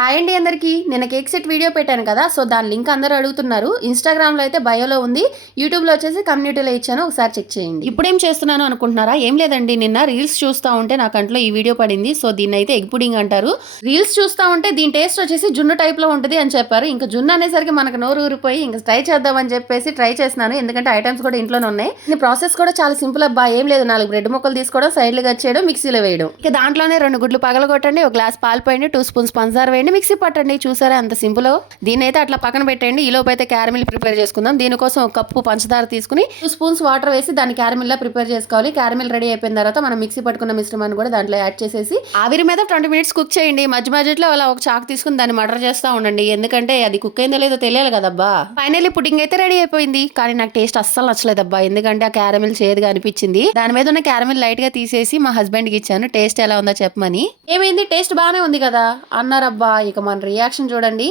Hi అండి అందరికీ. నిన్న కేక్ సెట్ వీడియో పెట్టాను కదా, సో దాని లింక్ అందరూ అడుగుతున్నారు. ఇన్స్టాగ్రామ్లో అయితే బయోలో ఉంది, యూట్యూబ్లో వచ్చేసి కమ్యూనిటీలో ఇచ్చాను, ఒకసారి చెక్ చేయండి. ఇప్పుడేం చేస్తున్నాను అనుకుంటున్నారా? ఏం లేదండి, నిన్న రీల్స్ చూస్తూ ఉంటే నా కంట్లో ఈ వీడియో పడింది. సో దీన్ని అయితే ఎగ్ పుడింగ్ అంటారు. రీల్స్ చూస్తూ ఉంటే దీని టేస్ట్ వచ్చేసి జున్ను టైప్లో ఉంటుంది అని చెప్పారు. ఇంకా జున్ను అనేసరికి మనకు నోరు ఊరిపోయి ఇంకా ట్రై చేద్దామని చెప్పేసి ట్రై చేసినాను. ఎందుకంటే ఐటమ్స్ కూడా ఇంట్లోనే ఉన్నాయి. ఈ ప్రాసెస్ కూడా చాలా సింపుల్ అబ్బా, ఏం లేదు. 4 బ్రెడ్ ముక్కలు తీసుకోవడం, సైడ్లు కట్ చేయడం, మిక్సీలో వేయడం. ఇక దాంట్లోనే 2 గుడ్లు పగలగొట్టండి, ఒక గ్లాస్ పాలు పోయండి, 2 స్పూన్స్ పంచదార వేయండి, మిక్సీ పట్టండి. చూసారా అంత సింపుల్. దీని అయితే అట్లా పక్కన పెట్టండి. ఈలోపు అయితే క్యారమిల్ ప్రిపేర్ చేసుకుందాం. దీనికోసం ఒక కప్పు పంచదార తీసుకుని 2 స్పూన్స్ వాటర్ వేసి దాన్ని క్యారమిల్ లా ప్రిపేర్ చేసుకోవాలి. క్యారమిల్ రెడీ అయిపోయిన తర్వాత మనం మిక్సీ పట్టుకున్న మిశ్రమాన్ని కూడా దాంట్లో యాడ్ చేసేసి ఆవిరి మీద 20 మినిట్స్ కుక్ చేయండి. మధ్య మధ్యలో అలా ఒక చాక్ తీసుకుని దాన్ని మటర్ చేస్తూ ఉండండి, ఎందుకంటే అది కుక్ అయిందో లేదో తెలియాలి కదబ్బా. ఫైనల్లీ పుడ్డింగ్ అయితే రెడీ అయిపోయింది. కానీ నాకు టేస్ట్ అస్సలు నచ్చలేదబ్బా, ఎందుకంటే ఆ క్యారమిల్ చేదుగా అనిపించింది. దాని మీద ఉన్న క్యారమిల్ లైట్ గా తీసేసి మా హస్బెండ్ కి ఇచ్చాను, టేస్ట్ ఎలా ఉందో చెప్పమని. ఏమైంది, టేస్ట్ బాగానే ఉంది కదా అన్నారబ్బా. ఇక మన రియాక్షన్ చూడండి.